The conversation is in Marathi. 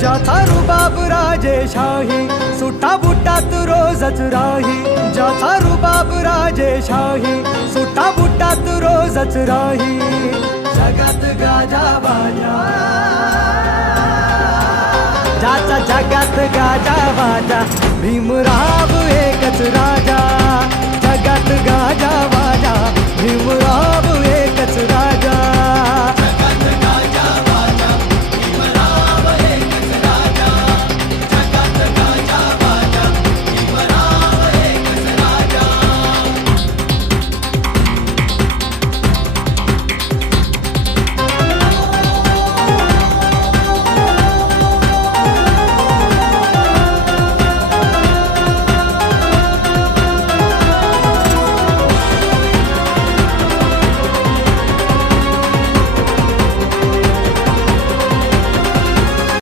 ज्याचा रुबाब राजेशाही सुटा बुटात रोजच राही, ज्याचा रुबाब राजेशाही सुटा बुटात रोजच राही. जगात गाजा बाजा, ज्याचा जगात गाजा बाजा, भीमराव एकच राजा. जगात गाजा बाजा, भीमराव